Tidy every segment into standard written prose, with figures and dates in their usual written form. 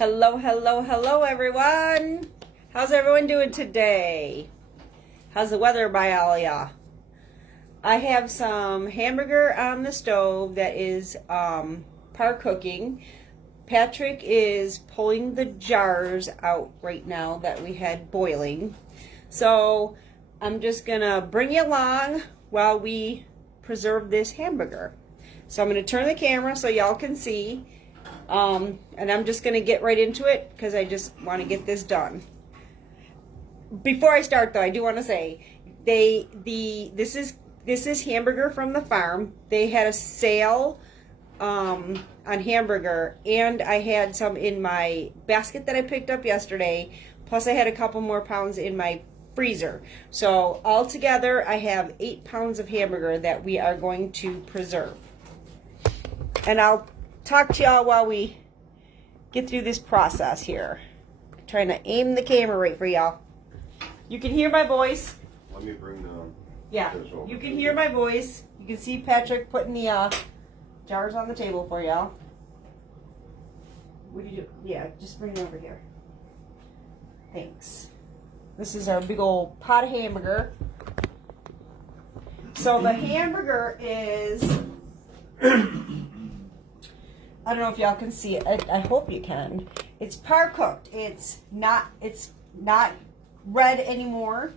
Hello, hello, hello, everyone. How's everyone doing today? How's the weather by all y'all? I have some hamburger on the stove that is par cooking. Patrick is pulling the jars out right now that we had boiling. So I'm just gonna bring you along while we preserve this hamburger. So I'm gonna turn the camera so y'all can see. And I'm just going to get right into it because I just want to get this done. Before I start, though, I do want to say this is hamburger from the farm. They had a sale on hamburger, and I had some in my basket that I picked up yesterday. Plus, I had a couple more pounds in my freezer. So altogether, I have 8 pounds of hamburger that we are going to preserve. And I'll talk to y'all while we get through this process here. I'm trying to aim the camera right for y'all. You can hear my voice. Let me bring the... Yeah, you can hear my voice. You can see Patrick putting the jars on the table for y'all. What do you do? Yeah, just bring it over here. Thanks. This is our big old pot of hamburger. So the hamburger is... I don't know if y'all can see it. I hope you can. It's par cooked. It's not red anymore.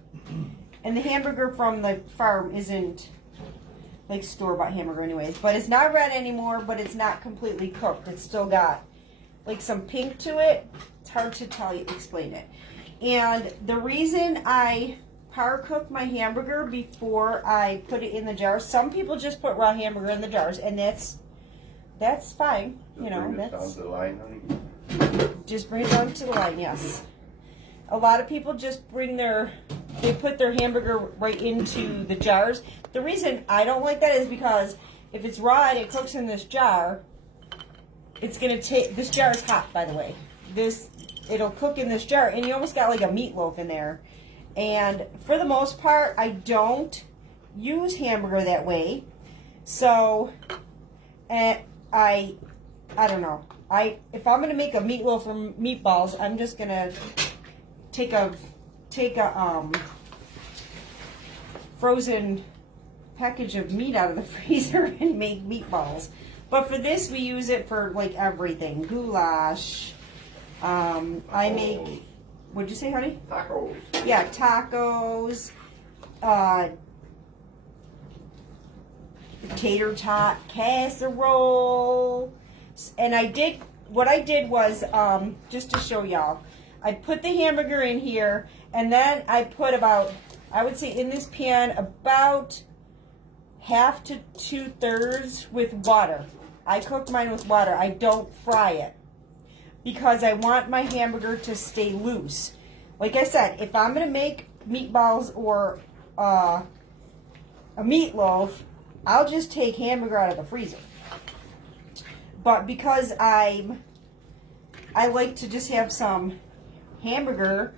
And the hamburger from the farm isn't like store-bought hamburger anyways. But it's not red anymore, but it's not completely cooked. It's still got like some pink to it. It's hard to explain it. And the reason I par cook my hamburger before I put it in the jars, some people just put raw hamburger in the jars, and that's fine, you know. That's down to the line, honey. Just bring it down to the line, yes. A lot of people just they put their hamburger right into the jars. The reason I don't like that is because if it's raw and it cooks in this jar, it's gonna take. This jar is hot, by the way. It'll cook in this jar, and you almost got like a meatloaf in there. And for the most part, I don't use hamburger that way. So, I don't know. If I'm gonna make a meatloaf or meatballs, I'm just gonna take a frozen package of meat out of the freezer and make meatballs. But for this, we use it for like everything. Goulash. I make. What'd you say, honey? Tacos. Yeah, tacos. Tater tot casserole. And what I did was, just to show y'all, I put the hamburger in here, and then I put about, I would say in this pan, about half to 2/3 with water. I cook mine with water. I don't fry it because I want my hamburger to stay loose. Like I said, if I'm going to make meatballs or a meatloaf, I'll just take hamburger out of the freezer. But because I like to just have some hamburger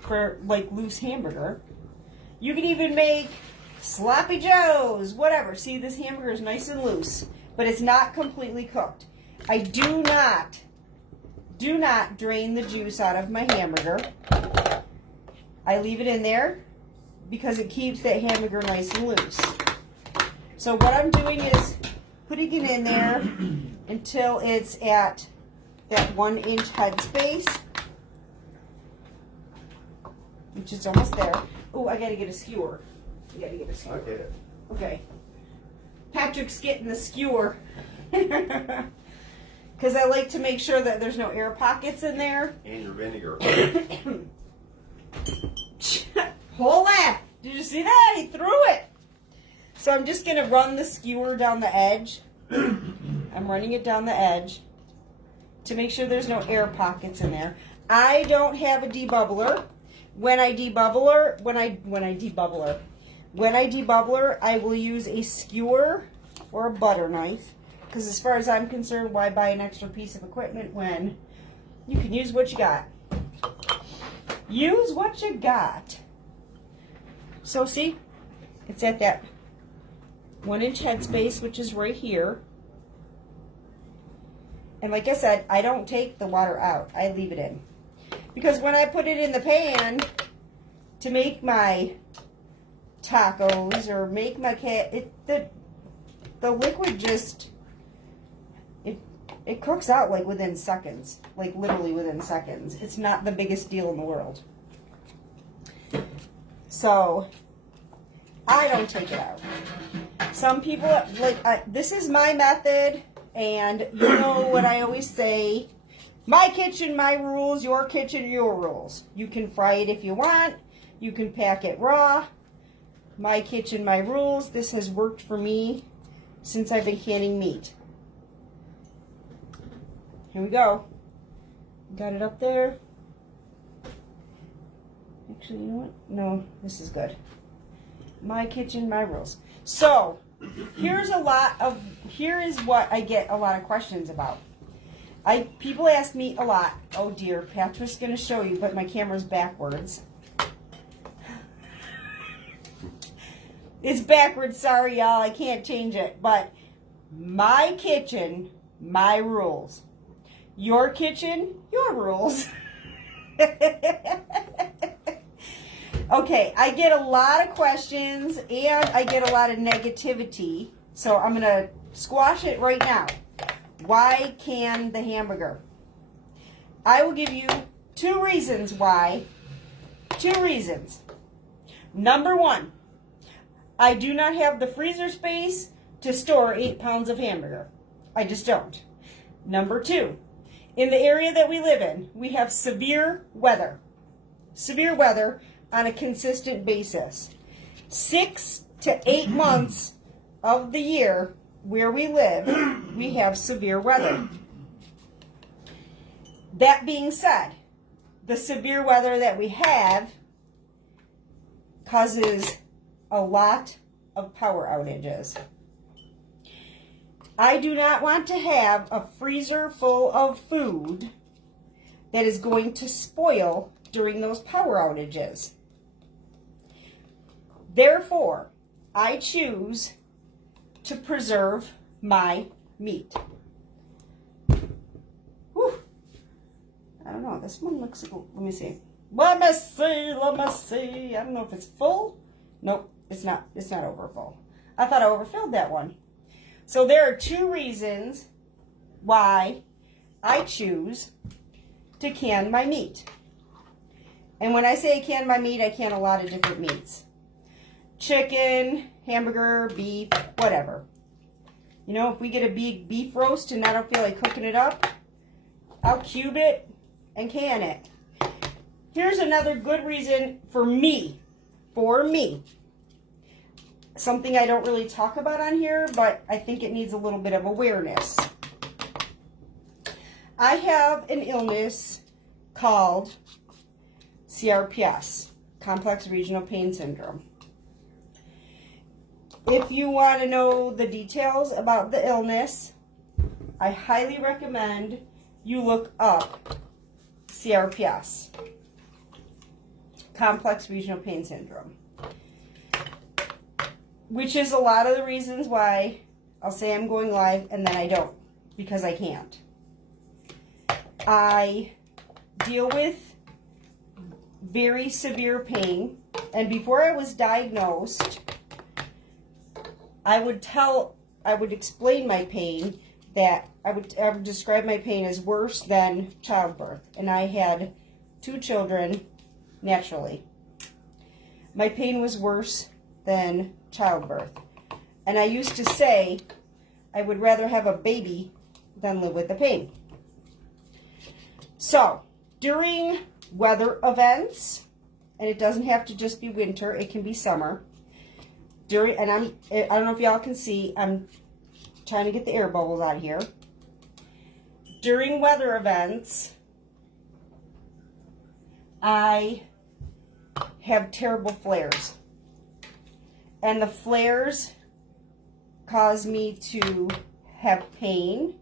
for like loose hamburger, you can even make sloppy joes, whatever. See, this hamburger is nice and loose, but it's not completely cooked. I do not drain the juice out of my hamburger. I leave it in there because it keeps that hamburger nice and loose. So what I'm doing is putting it in there until it's at that 1-inch headspace, which is almost there. Oh, I gotta get a skewer. You gotta get a skewer. I'll get it. Okay. Patrick's getting the skewer. Because I like to make sure that there's no air pockets in there. And your vinegar. Hold that! Did you see that? He threw it! So I'm just going to run the skewer down the edge. I'm running it down the edge to make sure there's no air pockets in there. I don't have a debubbler. When I debubble, I will use a skewer or a butter knife. Because as far as I'm concerned, why buy an extra piece of equipment when you can use what you got? Use what you got. So see, it's at that 1-inch headspace, which is right here. And like I said, I don't take the water out. I leave it in. Because when I put it in the pan to make my tacos or make my the liquid just, it cooks out like within seconds. Like literally within seconds. It's not the biggest deal in the world. So, I don't take it out. Some people, this is my method, and you know what I always say, my kitchen, my rules, your kitchen, your rules. You can fry it if you want, you can pack it raw, my kitchen, my rules. This has worked for me since I've been canning meat. Here we go. Got it up there. Actually, you know what? No, this is good. My kitchen, my rules. So, here is what I get a lot of questions about. People ask me a lot, oh dear, Patrick's going to show you, but my camera's backwards. It's backwards, sorry y'all, I can't change it. But my kitchen, my rules. Your kitchen, your rules. Okay, I get a lot of questions and I get a lot of negativity. So I'm going to squash it right now. Why can the hamburger? I will give you 2 reasons why. 2 reasons. Number 1, I do not have the freezer space to store 8 pounds of hamburger. I just don't. Number 2, in the area that we live in, we have severe weather. Severe weather on a consistent basis. 6 to 8 months of the year where we live, we have severe weather. That being said, the severe weather that we have causes a lot of power outages. I do not want to have a freezer full of food that is going to spoil during those power outages. Therefore, I choose to preserve my meat. Whew. I don't know. This one looks, let me see. Let me see. I don't know if it's full. Nope, it's not. It's not over full. I thought I overfilled that one. So there are 2 reasons why I choose to can my meat. And when I say can my meat, I can a lot of different meats. Chicken, hamburger, beef, whatever. You know, if we get a big beef roast and I don't feel like cooking it up, I'll cube it and can it. Here's another good reason for me. Something I don't really talk about on here, but I think it needs a little bit of awareness. I have an illness called CRPS, Complex Regional Pain Syndrome. If you want to know the details about the illness, I highly recommend you look up CRPS, Complex Regional Pain Syndrome, which is a lot of the reasons why I'll say I'm going live and then I don't, because I can't. I deal with very severe pain, and before I was diagnosed, I would explain my pain, that I would describe my pain as worse than childbirth. And I had 2 children naturally. My pain was worse than childbirth. And I used to say I would rather have a baby than live with the pain. So, during weather events, and it doesn't have to just be winter, it can be summer. I don't know if y'all can see, I'm trying to get the air bubbles out of here. During weather events, I have terrible flares. And the flares cause me to have pain.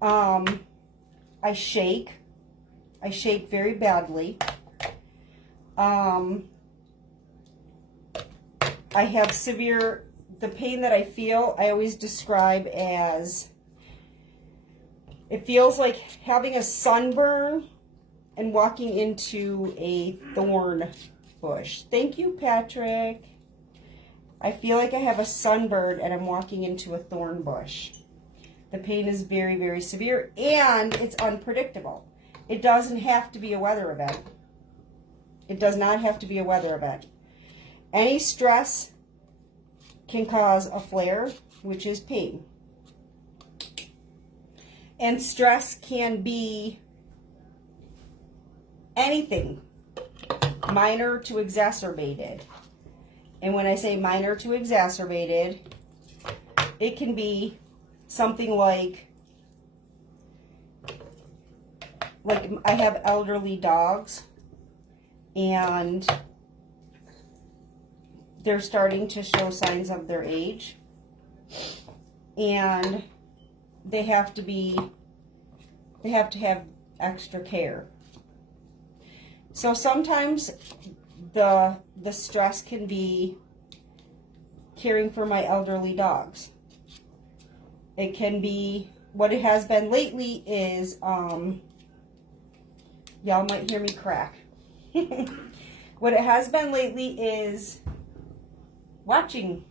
I shake. I shake very badly. I have the pain that I feel, I always describe as It feels like having a sunburn and walking into a thorn bush. Thank you, Patrick. I feel like I have a sunburn and I'm walking into a thorn bush. The pain is very, very severe and it's unpredictable. It doesn't have to be a weather event. It does not have to be a weather event. Any stress can cause a flare, which is pain. And stress can be anything, minor to exacerbated. And when I say minor to exacerbated, it can be something like I have elderly dogs and they're starting to show signs of their age, and they have to have extra care. So sometimes the stress can be caring for my elderly dogs. It can be, what it has been lately is, y'all might hear me crack. What it has been lately is watching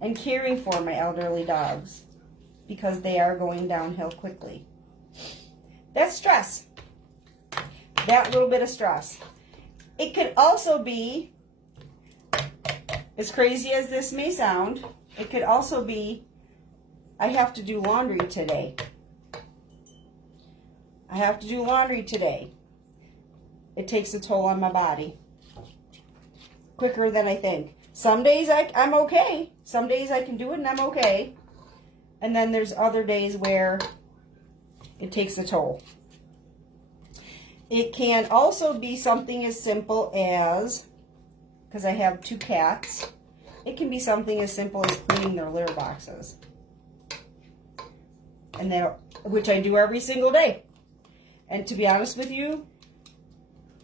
and caring for my elderly dogs because they are going downhill quickly. That's stress. That little bit of stress. It could also be, as crazy as this may sound, it could also be, I have to do laundry today. I have to do laundry today. It takes a toll on my body. Quicker than I think. Some days I'm okay. Some days I can do it and I'm okay. And then there's other days where it takes a toll. It can also be something as simple as, because I have 2 cats, it can be something as simple as cleaning their litter boxes. And which I do every single day. And to be honest with you,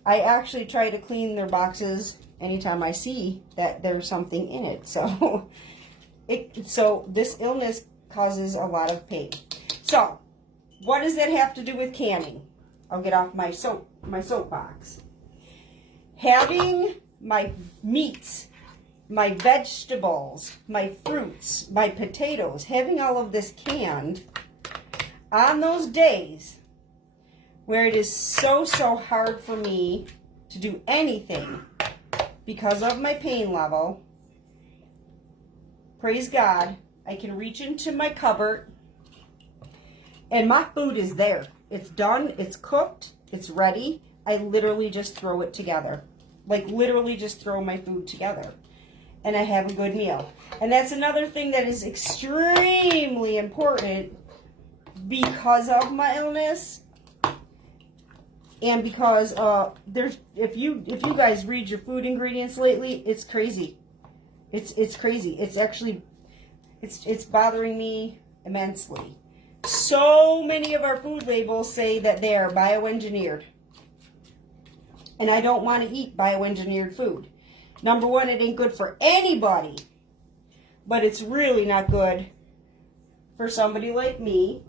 I actually try to clean their boxes anytime I see that there's something in it. So, so this illness causes a lot of pain. So, what does that have to do with canning? I'll get off my soapbox. Having my meats, my vegetables, my fruits, my potatoes, having all of this canned on those days where it is so hard for me to do anything because of my pain level, praise God, I can reach into my cupboard and my food is there. It's done, it's cooked, it's ready. I literally just throw it together. Like literally just throw my food together. And I have a good meal. And that's another thing that is extremely important because of my illness. And because if you guys read your food ingredients lately, it's crazy. It's crazy. It's actually it's bothering me immensely. So many of our food labels say that they are bioengineered. And I don't want to eat bioengineered food. Number one, it ain't good for anybody. But it's really not good for somebody like me.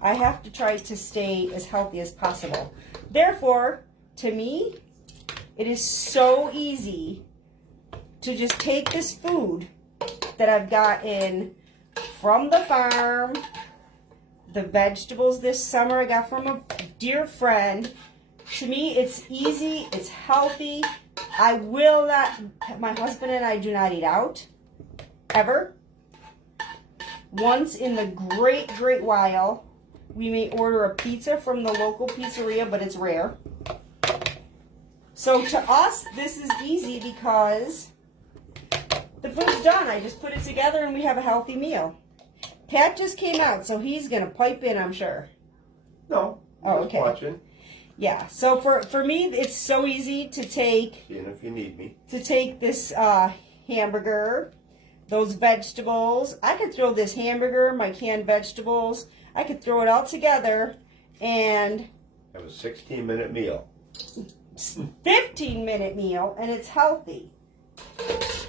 I have to try to stay as healthy as possible. Therefore, to me, it is so easy to just take this food that I've gotten from the farm, the vegetables this summer I got from a dear friend. To me, it's easy, it's healthy. I will not, my husband and I do not eat out, ever. Once in the great while, we may order a pizza from the local pizzeria, but it's rare. So to us, this is easy because the food's done. I just put it together and we have a healthy meal. Pat just came out, so he's going to pipe in, I'm sure. No. Oh, just okay. Watching. Yeah, so for me, it's so easy to take... Seeing if you need me. To take this hamburger, those vegetables. I could throw this hamburger, my canned vegetables. I could throw it all together and... Have a 16-minute meal. 15-minute meal, and it's healthy.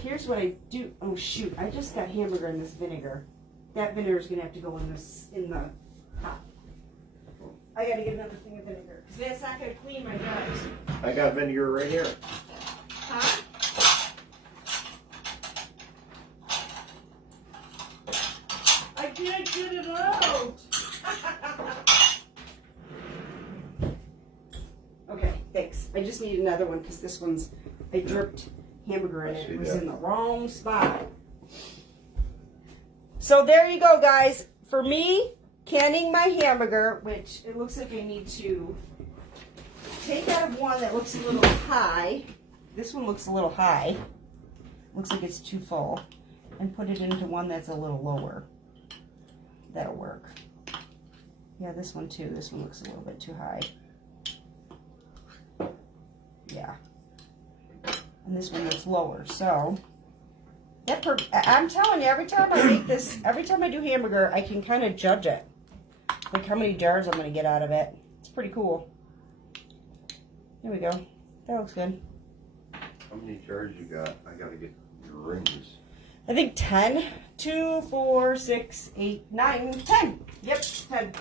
Here's what I do. Oh, shoot. I just got hamburger in this vinegar. That vinegar is gonna have to go in the pot. I gotta get another thing of vinegar because that's not gonna clean my jars. I got vinegar right here. Huh? I can't get it out. Okay, thanks. I just need another one because this one's, I dripped hamburger in it. It was in the wrong spot. So there you go, guys. For me, canning my hamburger, which it looks like I need to take out of one that looks a little high. This one looks a little high. Looks like it's too full. And put it into one that's a little lower. That'll work. Yeah, this one too. This one looks a little bit too high. Yeah. And this one looks lower. So, I'm telling you, every time I make this, every time I do hamburger, I can kind of judge it. Like how many jars I'm going to get out of it. It's pretty cool. There we go. That looks good. How many jars you got? I gotta get your rings. I think 10. 2, 4, 6, 8, 9, 10. Yep, 10.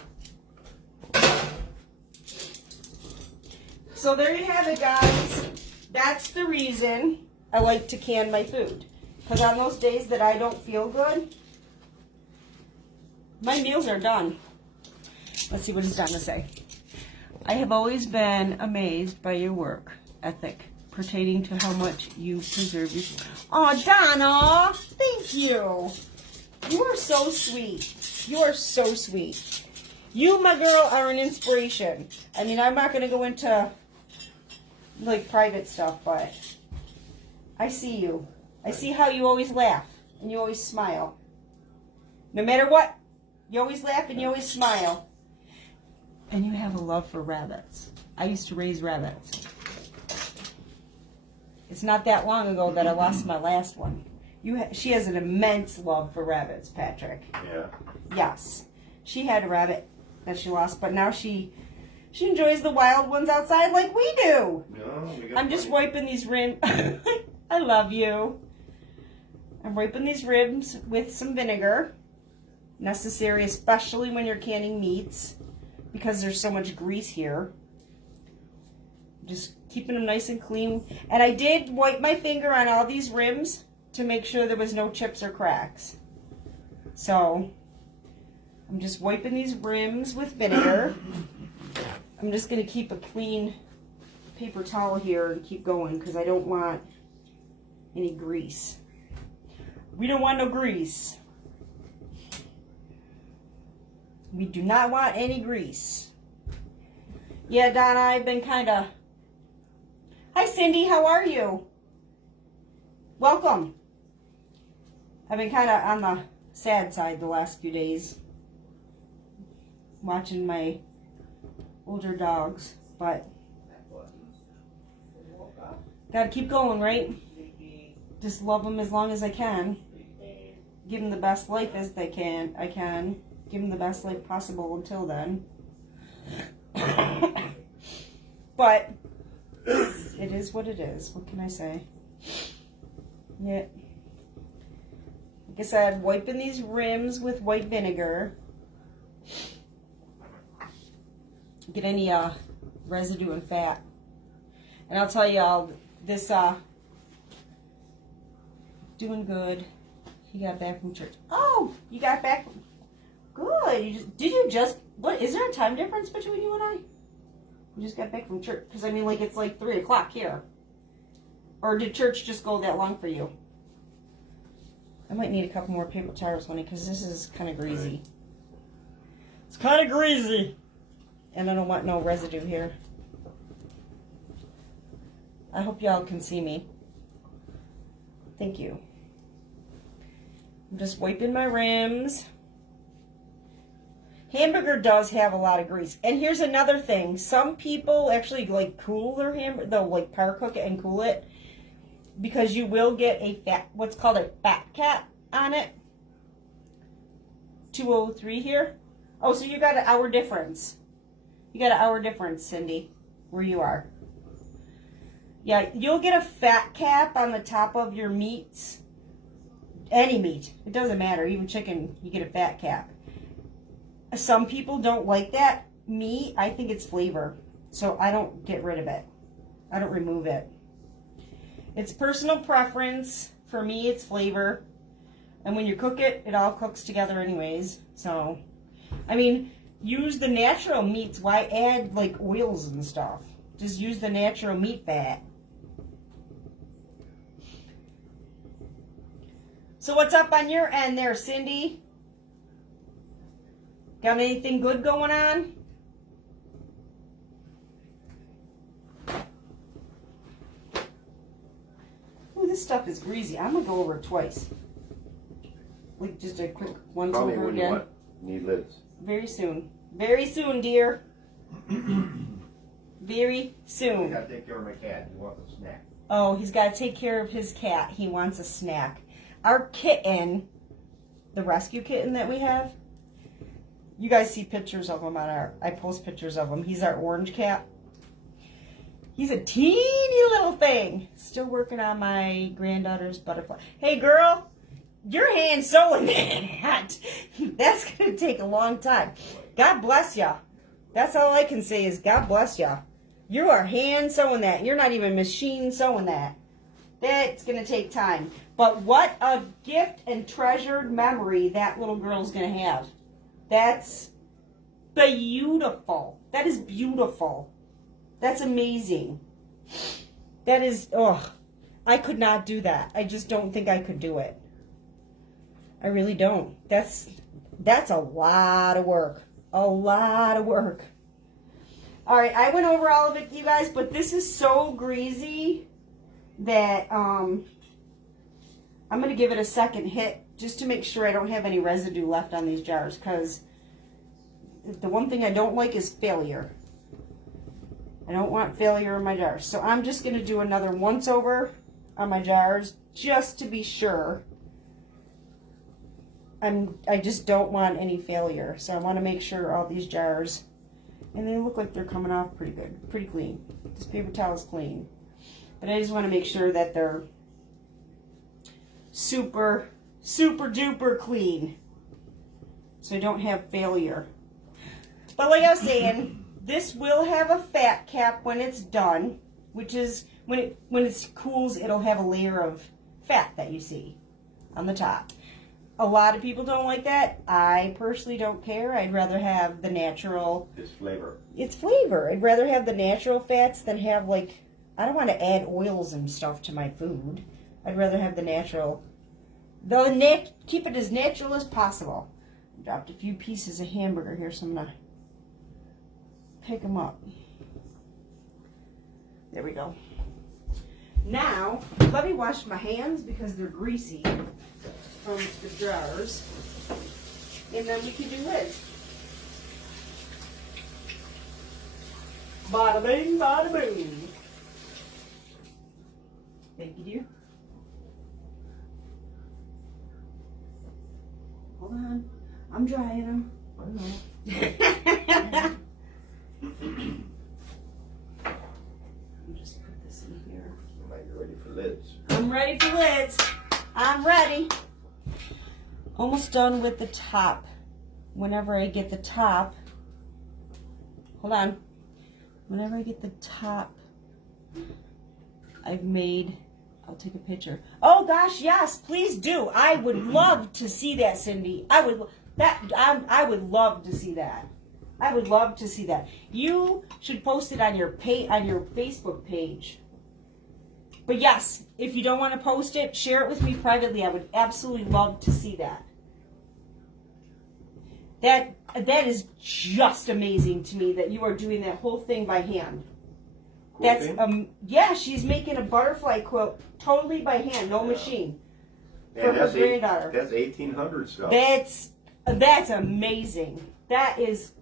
So there you have it, guys. That's the reason I like to can my food. Because on those days that I don't feel good, my meals are done. Let's see what it's done to say. I have always been amazed by your work ethic pertaining to how much you preserve your... Oh, Donna! Thank you! You are so sweet. You are so sweet. You, my girl, are an inspiration. I mean, I'm not going to go into, like, private stuff, but I see you. I see how you always laugh and you always smile. No matter what, you always laugh and you always smile. And you have a love for rabbits. I used to raise rabbits. It's not that long ago that I lost my last one. She has an immense love for rabbits, Patrick. Yeah. Yes. She had a rabbit that she lost, but now she enjoys the wild ones outside like we do. No, I'm just wiping these rims. I love you. I'm wiping these ribs with some vinegar. Necessary, especially when you're canning meats, because there's so much grease here. Just keeping them nice and clean. And I did wipe my finger on all these rims to make sure there was no chips or cracks. So, I'm just wiping these rims with vinegar. I'm just going to keep a clean paper towel here and keep going because I don't want any grease. We don't want no grease. We do not want any grease. Yeah, Donna, I've been kind of... Hi, Cindy. How are you? Welcome. I've been kind of on the sad side the last few days. Watching my older dogs, but... Gotta keep going, right? Just love them as long as I can. Give them the best life as I can. Give them the best life possible until then. But it is what it is. What can I say? Yeah. Like I said, wiping these rims with white vinegar. Get any residue and fat. And I'll tell y'all, this doing good. He got back from church. Oh, you got back from... Good. Did you just... What, is there a time difference between you and I? You just got back from church. Because, I mean, like, it's like 3 o'clock here. Or did church just go that long for you? I might need a couple more paper towels, honey, because this is kind of greasy. It's kind of greasy. And I don't want no residue here. I hope y'all can see me. Thank you. I'm just wiping my rims. Hamburger does have a lot of grease. And here's another thing. Some people actually like cool their hamburger. They'll like par cook it and cool it. Because you will get a fat, what's called a fat cap on it. 203 here. Oh, so you got an hour difference. You got an hour difference, Cindy, where you are. Yeah, you'll get a fat cap on the top of your meats Any meat. It doesn't matter. Even chicken, you get a fat cap. Some people don't like that. Me, I think it's flavor. So I don't get rid of it. I don't remove it. It's personal preference. For me, it's flavor. And when you cook it, it all cooks together anyways. So, I mean, use the natural meats. Why add like oils and stuff? Just use the natural meat fat. So what's up on your end there, Cindy? Got anything good going on? Ooh, this stuff is greasy. I'm gonna go over it twice. Like just a quick once Call me over when you again. want. Need lids. Very soon. Very soon, dear. Very I soon. gotta take care of my cat. He wants a snack. Oh, he's got to take care of his cat. He wants a snack. Our kitten, the rescue kitten that we have, you guys see pictures of him on our, I post pictures of him. He's our orange cat. He's a teeny little thing. Still working on my granddaughter's butterfly. Hey, girl, your hand sewing that. That's going to take a long time. God bless ya. That's all I can say is God bless ya. You are hand sewing that. You're not even machine sewing that. That's going to take time. But what a gift and treasured memory that little girl's going to have. That's beautiful. That is beautiful. That's amazing. That is, I could not do that. I just don't think I could do it. I really don't. That's a lot of work. A lot of work. All right, I went over all of it, you guys, but this is so greasy that I'm going to give it a second hit just to make sure I don't have any residue left on these jars, because the one thing I don't like is failure. I don't want failure in my jars. So I'm just going to do another once over on my jars just to be sure. I just don't want any failure. So I want to make sure all these jars, and they look like they're coming off pretty good, pretty clean. This paper towel is clean. But I just want to make sure that they're super, super duper clean, so I don't have failure. But like I was saying, this will have a fat cap when it's done, which is when it cools, it'll have a layer of fat that you see on the top. A lot of people don't like that. I personally don't care. I'd rather have the natural. It's flavor. It's flavor. I'd rather have the natural fats than have, like, I don't want to add oils and stuff to my food. I'd rather have the natural. Keep it as natural as possible. Dropped a few pieces of hamburger here, so I'm going to pick them up. There we go. Now, let me wash my hands because they're greasy from the jars. And then we can do lids. Bada bing, bada boom. Thank you, dear. Hold on. I'm drying them. Just put this in here. Now you're ready for lids. I'm ready for lids. I'm ready. Almost done with the top. Whenever I get the top, hold on. Whenever I get the top, I've made, I'll take a picture. Oh gosh, yes, please do. I would love to see that, Cindy. I would love to see that. I would love to see that. You should post it on your Facebook page. But yes, if you don't want to post it, share it with me privately. I would absolutely love to see that. That is just amazing to me that you are doing that whole thing by hand. Quilting? That's yeah, she's making a butterfly quilt totally by hand, no machine. For her granddaughter. That's 1800 stuff. That's amazing. That is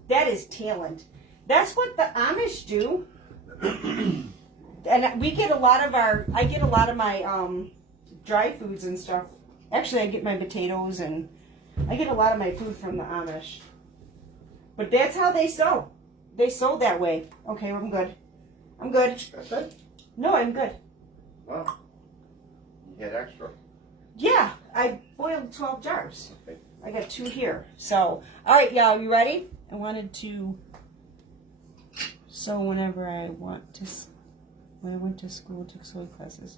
talent. That's what the Amish do. And we get I get a lot of my dry foods and stuff. Actually, I get my potatoes and I get a lot of my food from the Amish. But that's how they sew. They sew that way. Okay, I'm good. I'm good. That's it? No, I'm good. Wow. You had extra. Yeah, I boiled 12 jars. Okay. I got 2 here. So, all right, y'all, you ready? I wanted to sew whenever when I went to school and took sewing classes.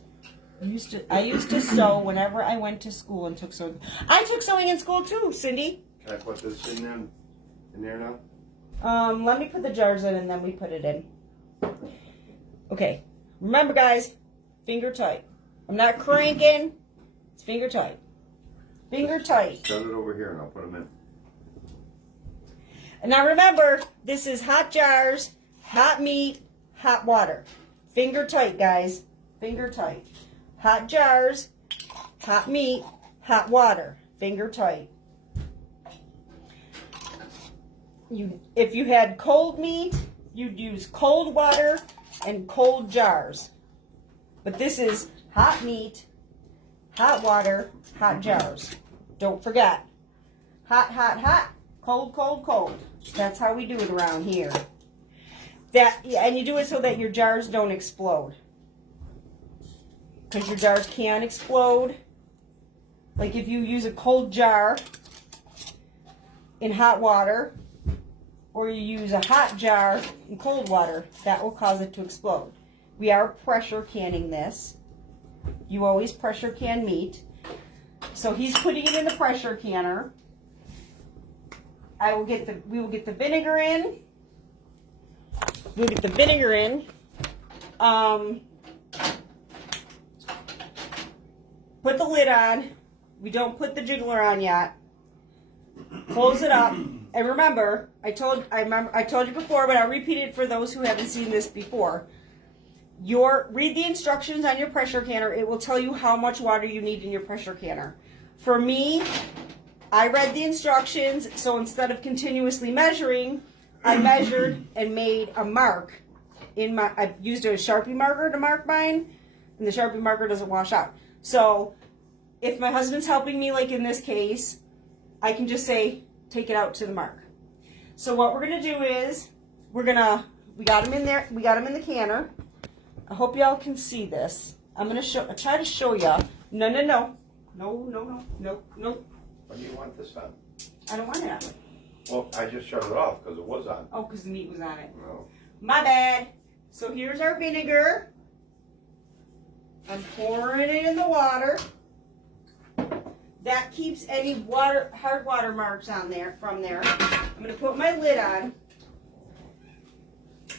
I used to sew whenever I went to school and took sewing. I took sewing in school too, Cindy. Can I put this in there now? Let me put the jars in and then we put it in. Okay. Remember, guys, finger tight. I'm not cranking. It's finger tight. Finger tight. Shut it over here and I'll put them in. And now remember, this is hot jars, hot meat, hot water. Finger tight, guys. Finger tight. Hot jars, hot meat, hot water. Finger tight. If you had cold meat, you'd use cold water and cold jars. But this is hot meat, hot water, hot jars. Don't forget. Hot, hot, hot. Cold, cold, cold. That's how we do it around here. And you do it so that your jars don't explode. Because your jars can explode. Like if you use a cold jar in hot water, or you use a hot jar in cold water, that will cause it to explode. We are pressure canning this. You always pressure can meat. So he's putting it in the pressure canner. We will get the vinegar in. We'll get the vinegar in. Put the lid on. We don't put the jiggler on yet. Close it up. And remember, I told you before, but I'll repeat it for those who haven't seen this before. Read the instructions on your pressure canner. It will tell you how much water you need in your pressure canner. For me, I read the instructions, so instead of continuously measuring, I measured and made a mark. I used a Sharpie marker to mark mine, and the Sharpie marker doesn't wash out. So if my husband's helping me, like in this case, I can just say, take it out to the mark. So what we're going to do is, we got them in there, we got them in the canner. I hope y'all can see this. I'm going to try to show y'all. No. When do you want this on? I don't want it on. Well, I just shut it off because it was on. Oh, because the meat was on it. No. My bad. So here's our vinegar. I'm pouring it in the water. That keeps any hard water marks on there from there. I'm going to put my lid on.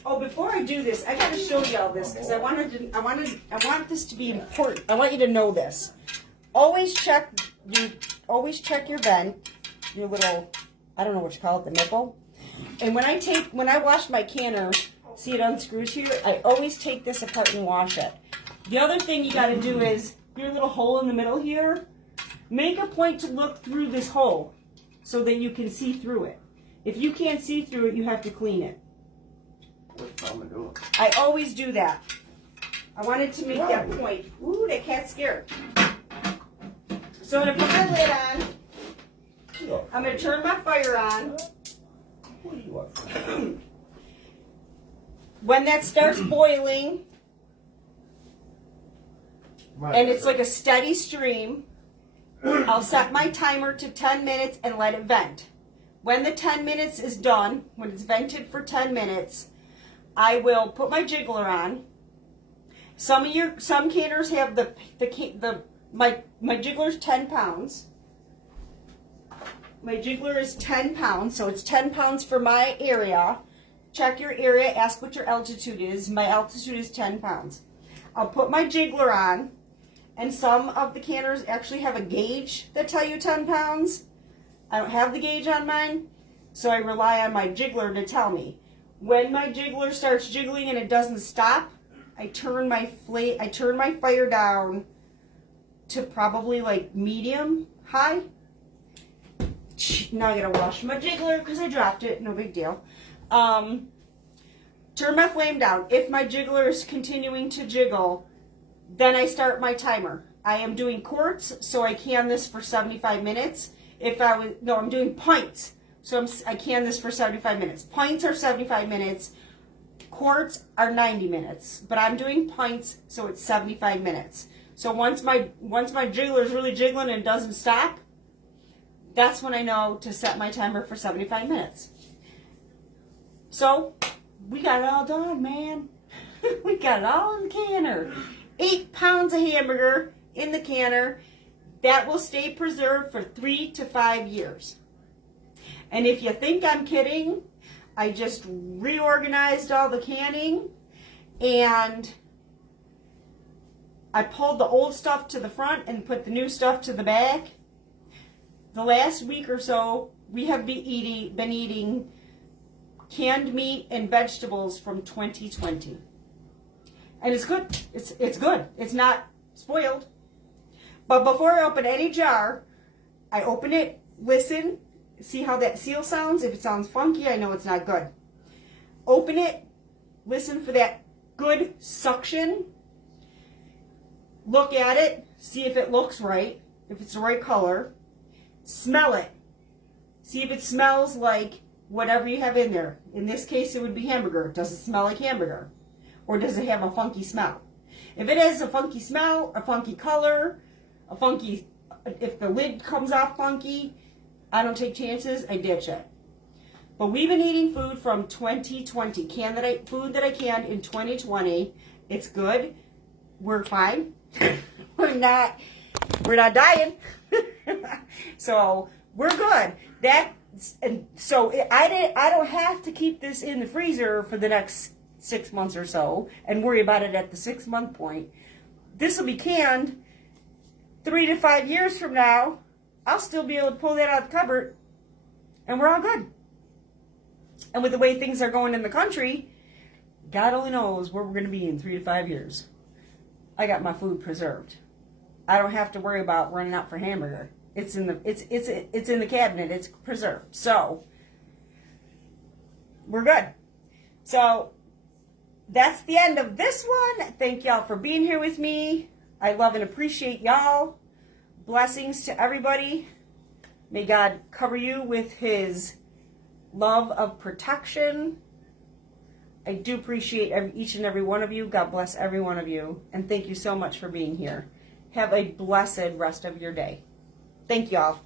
Oh, before I do this, I got to show y'all this because I want this to be important. I want you to know this. Always check your vent, your little, I don't know what you call it, the nipple. And when I wash my canner, see it unscrews here, I always take this apart and wash it. The other thing you got to do is, your little hole in the middle here, make a point to look through this hole so that you can see through it. If you can't see through it, you have to clean it. What's Mama doing? I always do that. I wanted to make that point. Ooh, that cat's scared. So I'm going to put my lid on. I'm going to turn my fire on. What do you want? When that starts boiling, and it's like a steady stream, I'll set my timer to 10 minutes and let it vent. When the 10 minutes is done, when it's vented for 10 minutes, I will put my jiggler on. Some canners have my jiggler's 10 pounds. My jiggler is 10 pounds, so it's 10 pounds for my area. Check your area, ask what your altitude is. My altitude is 10 pounds. I'll put my jiggler on, and some of the canners actually have a gauge that tell you 10 pounds. I don't have the gauge on mine, so I rely on my jiggler to tell me. When my jiggler starts jiggling and it doesn't stop, I turn my fire down to probably like medium high. Now I gotta wash my jiggler because I dropped it. No big deal. Turn my flame down. If my jiggler is continuing to jiggle, then I start my timer. I am doing quarts, so I can this for 75 minutes. I'm doing pints, so I can this for 75 minutes. Pints are 75 minutes. Quarts are 90 minutes, but I'm doing pints, so it's 75 minutes. So once my jiggler is really jiggling and doesn't stop, that's when I know to set my timer for 75 minutes. So we got it all done, man. We got it all in the canner. 8 pounds of hamburger in the canner. That will stay preserved for 3 to 5 years. And if you think I'm kidding, I just reorganized all the canning and I pulled the old stuff to the front and put the new stuff to the back. The last week or so, we have been eating canned meat and vegetables from 2020. And it's good. It's good. It's not spoiled. But before I open any jar, I open it, listen, see how that seal sounds. If it sounds funky, I know it's not good. Open it, listen for that good suction. Look at it, see if it looks right, if it's the right color. Smell it. See if it smells like whatever you have in there. In this case, it would be hamburger. Does it smell like hamburger? Or does it have a funky smell? If it has a funky smell, a funky color, if the lid comes off funky, I don't take chances, I ditch it. But we've been eating food from 2020, food that I canned in 2020. It's good. We're fine. We're not dying. So we're good. I don't have to keep this in the freezer for the next 6 months or so and worry about it at the 6-month point. This will be canned 3 to 5 years from now. I'll still be able to pull that out of the cupboard and we're all good. And with the way things are going in the country, God only knows where we're going to be in 3 to 5 years. I got my food preserved. I don't have to worry about running out for hamburger. It's in the cabinet. It's preserved. So we're good. So that's the end of this one. Thank y'all for being here with me. I love and appreciate y'all. Blessings to everybody. May God cover you with his love of protection. I do appreciate each and every one of you. God bless every one of you. And thank you so much for being here. Have a blessed rest of your day. Thank y'all.